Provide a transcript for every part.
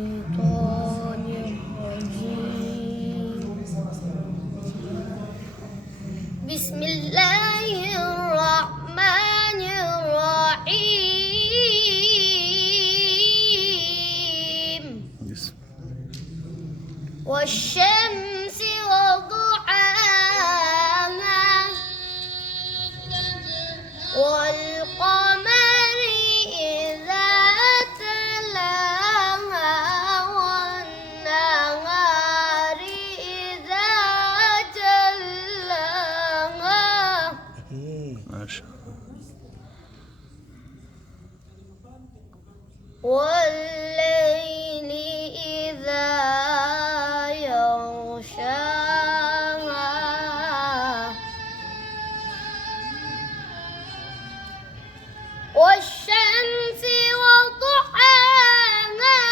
الشيطان الرجيم. بسم الله الرحمن الرحيم. والشمس وضحاها والقمر إذا تلاها والنهار إذا جلاها ما شاء الله. والليل إذا يغشاها والشمس وضحاها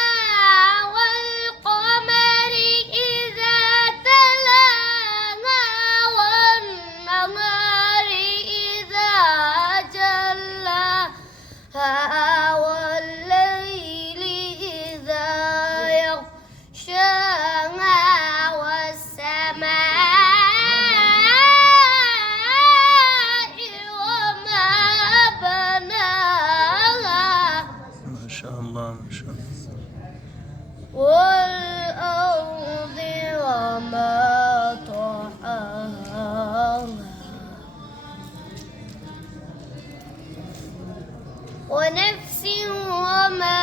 والقمر إذا تلاها والنهار إذا جلاها والليل إذا يغشاها والسماء وما بناها ما شاء الله ما شاء الله. والأرض وما طحاها ونفس وما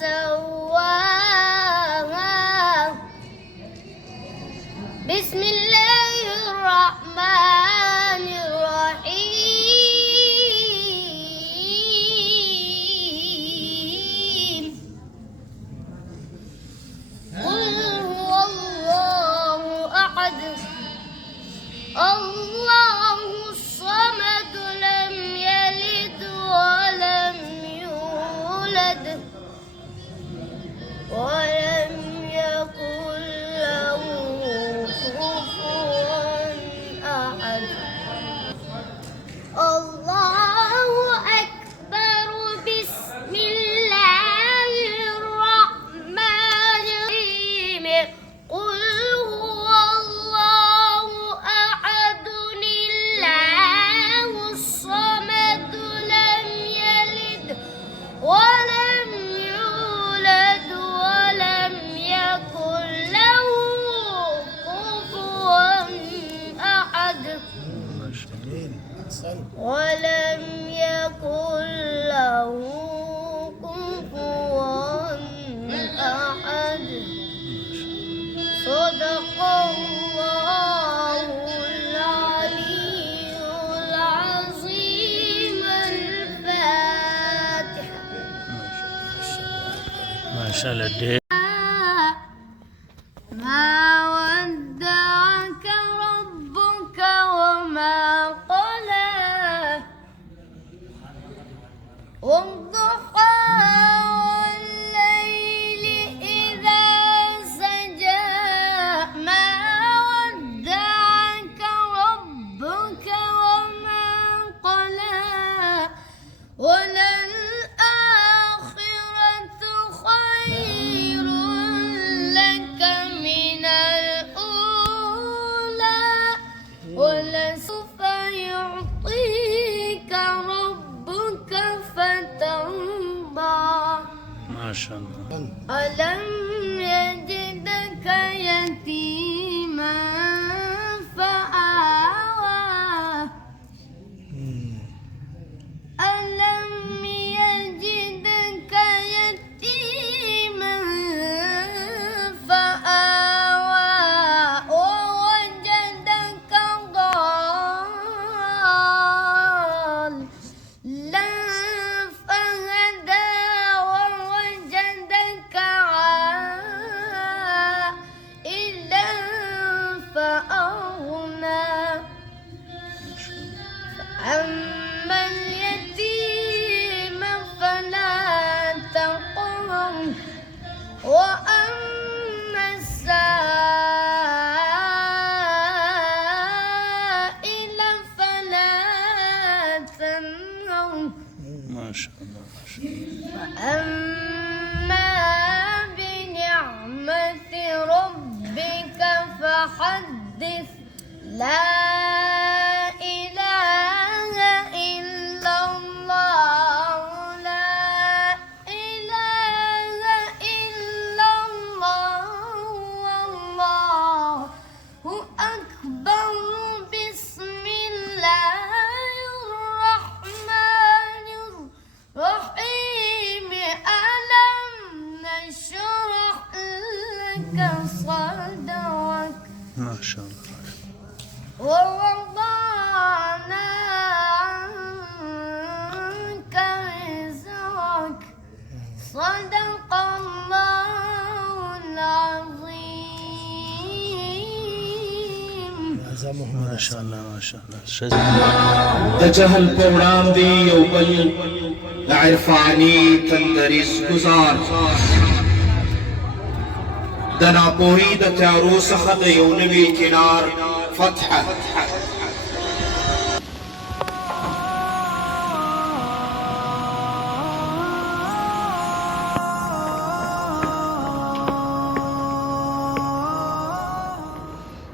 سواها. بسم الله الرحمن الرحيم. قل هو الله أحد الله الصمد لم يلد ولم يولد ولم يكن له كفوا أحد. الله أكبر. بسم الله الرحمن الرحيم. قل هو الله أحد الله الصمد لم يلد ولم يولد ولم يكن له كفوا أحد ما شاء الله. ولم يكن له كفوا ما شاء الله ډېر ما ودعك ربك وما قلى والضحى والليل إذا سجى ما ودعك ربك وما قلى وللآخرة خير لك من الأولى ولسوف يعطيك ربك فترضى ما شاء الله ألم يجدك يتيما فآوى ألم يجدك يتيما فآوى ووجدك ضالا فهدى ووجدك عائلا فأغنى أما اليتيم فلا تقهر وأما السائل فلا تنهر ما شاء الله ما شاء الله وأما بنعمة ربك فحدث لا إله إلا الله لا إله إلا الله والله أكبر بسم الله الرحمن الرحيم ألم نشرح لك صدرك ما شاء الله ووضعنا عنك وزرك صدق الله العظيم ما شاء الله ما شاء الله د جهل په وړاندې یو بل د عرفاني تندریز گزار د ناپوهۍ د تیارو څخه د یو نوي کنار فتحه